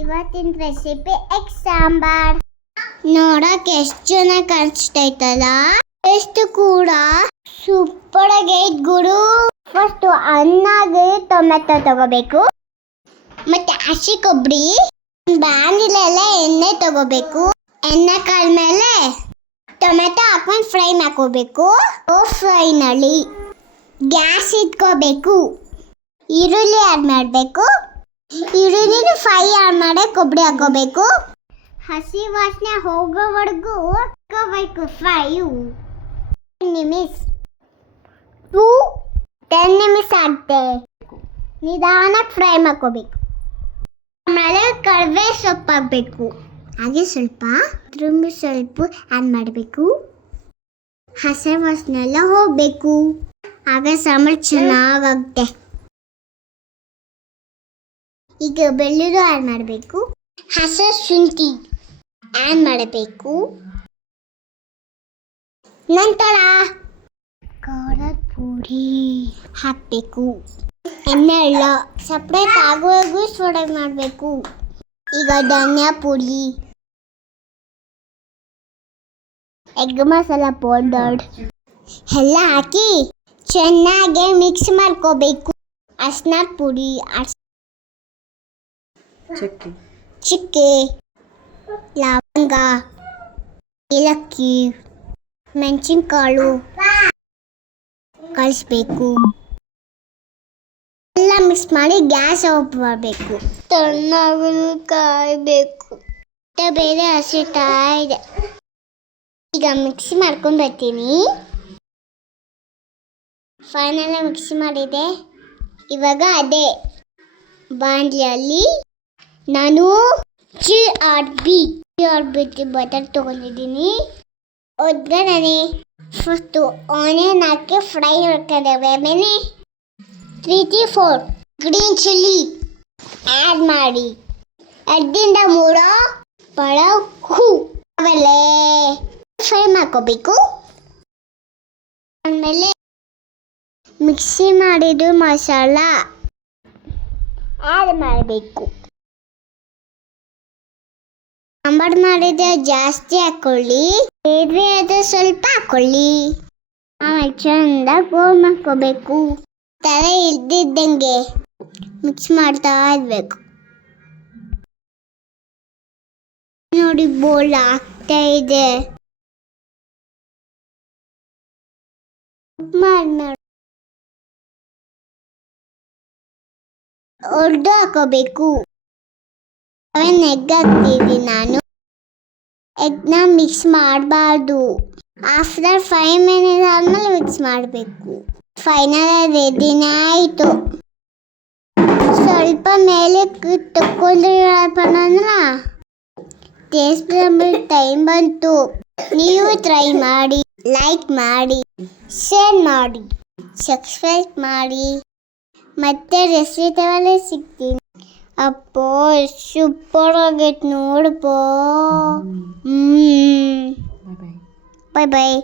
ಇವತ್ತಿನ recipe egg sambar. ನೋಡಕ್ಕೆ ಎಷ್ಟು ಚೆನ್ನಾಗಿ ಕಾಣಿಸ್ತೈತಲ್ಲ, ಎಷ್ಟು ಕೂಡ ಸೂಪರ್ ಆಗೈತೆ ಗುರು. ಫಸ್ಟ್ ಅನ್ನಾಗೆ ಟೊಮೆಟೊ ತಗೋಬೇಕು, ಮತ್ತೆ ಹಸಿ ಕೊಬ್ಬರಿ, ಬಾಣಲೆಲ್ಲ ಎಣ್ಣೆ ತಗೋಬೇಕು. ಎಣ್ಣೆ ಕಾದ್ಮೇಲೆ ಟೊಮೆಟೊ ಹಾಕೊಂಡು ಫ್ರೈ ಮಾಡ್ಕೋಬೇಕು. ಫ್ರೈನಲ್ಲಿ ಗ್ಯಾಸ್ ಇಟ್ಕೋಬೇಕು. ಈರುಳ್ಳಿ ಆ್ಯಡ್ ಮಾಡಬೇಕು. ಈರುಳ್ಳಿನ ಫ್ರೈ ಮಾಡಿ ಕೊಬ್ಬರಿ ಹಾಕೋಬೇಕು. ಹಸಿ ವಾಸನೆ ಹೋಗೋವರೆಗೂ ಹಾಕೋಬೇಕು. ಫ್ರೈ 10 ನಿಮಿಷ ಆಗುತ್ತೆ. ನಿಧಾನಕ್ಕೆ ಫ್ರೈ ಮಾಡ್ಕೋಬೇಕು. ಆಮೇಲೆ ಕರಿಬೇವು ಸೊಪ್ಪು ಹಾಕಬೇಕು. ಹಾಗೆ ಸ್ವಲ್ಪ ಆ್ಯಡ್ ಮಾಡಬೇಕು. ಹಸಿ ವಾಸನೆ ಎಲ್ಲ ಹೋಗಬೇಕು. ಆಗ ಸಾಂಬಾರು ಚೆನ್ನಾಗಾಗುತ್ತೆ. ಈಗ ಬೆಳ್ಳುಳ್ಳಿ ಆ್ಯಡ್ ಮಾಡಬೇಕು. ಹಸಿ ಶುಂಠಿ ಆ್ಯಡ್ ಮಾಡಬೇಕು. ನಂತರ ಖಾರದ ಪುಡಿ ಹಾಕಬೇಕು. ಎಣ್ಣೆ ಎಲ್ಲ ಸಪ್ರೇಟ್ ಆಗುವಾಗೂ ಫ್ರೈ ಮಾಡಬೇಕು. ಈಗ ಧನಿಯಾ ಪುಡಿ, ಎಗ್ ಮಸಾಲ ಪೌಡರ್ ಎಲ್ಲ ಹಾಕಿ ಚೆನ್ನಾಗಿ ಮಿಕ್ಸ್ ಮಾಡ್ಕೋಬೇಕು. ಅರಿಶಿನ ಪುಡಿ, ಚಕ್ಕೆ, ಲವಂಗ, ಏಲಕ್ಕಿ, ಮೆಣಸಿನಕಾಳು ಕಳಿಸ್ಬೇಕು. ಎಲ್ಲ ಮಿಕ್ಸ್ ಮಾಡಿ ಗ್ಯಾಸ್ ಆಫ್ ಮಾಡಬೇಕು. ತಣ್ಣಗಾಗಲು ಕಾಯಬೇಕು. ಬೇರೆ ಹಸಿತಾ ಇದೆ. ಈಗ ಮಿಕ್ಸಿ ಮಾಡ್ಕೊಂಡು ಬರ್ತೀನಿ. ಫೈನಲ್ ಮಿಕ್ಸಿ ಮಾಡಿದೆ. ಇವಾಗ ಅದೇ ಬಾಣಲೆಯಲ್ಲಿ ನಾನು GRB ಬಟರ್ ತೊಗೊಂಡಿದ್ದೀನಿ. ಒಗ್ಗರಣೆ ಫಸ್ಟು ಆನಿಯನ್ ಹಾಕಿ ಫ್ರೈ ಮಾಡ್ಕೊಂಡಿವೆ. ಆಮೇಲೆ 3-4 ಗ್ರೀನ್ ಚಿಲ್ಲಿ ಆ್ಯಡ್ ಮಾಡಿ 2-3 ಪಲಾವ್ ಹೂ ಆಮೇಲೆ ಫ್ರೈ ಮಾಡ್ಕೋಬೇಕು. ಆಮೇಲೆ ಮಿಕ್ಸಿ ಮಾಡಿದ್ದು ಮಸಾಲ ಆ್ಯಡ್ ಮಾಡಬೇಕು. ಸಾಂಬಾರು ಮಾಡಿದ್ರೆ ಜಾಸ್ತಿ ಹಾಕೊಳ್ಳಿ, ಬೇರೆ ಅದು ಸ್ವಲ್ಪ ಹಾಕೊಳ್ಳಿ. ಆಮೇಲೆ ಚೆಂದ ಗೋಲ್ ಮಾಡ್ಕೋಬೇಕು. ತರ ಇಲ್ದಿದ್ದಂಗೆ ಮಿಕ್ಸ್ ಮಾಡ್ತಾ ಇರಬೇಕು. ನೋಡಿ ಬೋಲ್ ಆಗ್ತಾ ಇದೆ. ಒಡ್ದು ಹಾಕೋಬೇಕು. ಎಗ್ ಹಾಕ್ತಿದ್ದೀನಿ ನಾನು. ಎಗ್ನ ಮಿಕ್ಸ್ ಮಾಡಬಾರ್ದು. ಆಫ್ಟರ್ 5 ಮಿನಿಟ್ಸ್ ಆದಮೇಲೆ ಮಿಕ್ಸ್ ಮಾಡಬೇಕು. ಫೈನಲ್ ರೆಡಿನೇ ಆಯಿತು. ಸ್ವಲ್ಪ ಮೇಲೆ ತಕ್ಕೊಂಡ್ರೆ ಟೇಸ್ಟ್ ಟೈಮ್ ಬಂತು. ನೀವು ಟ್ರೈ ಮಾಡಿ, ಲೈಕ್ ಮಾಡಿ, ಶೇರ್ ಮಾಡಿ, ಸಬ್ಸ್ಕ್ರೈಬ್ ಮಾಡಿ. ಮತ್ತೆ ರೆಸಿಪಿಯಲ್ಲೇ ಸಿಗ್ತೀನಿ. ಅಪ್ಪೋ ಸೂಪರ್ ಆಗೈತೆ ನೋಡಪ್ಪೋ. ಬಾಯ್ ಬಾಯ್.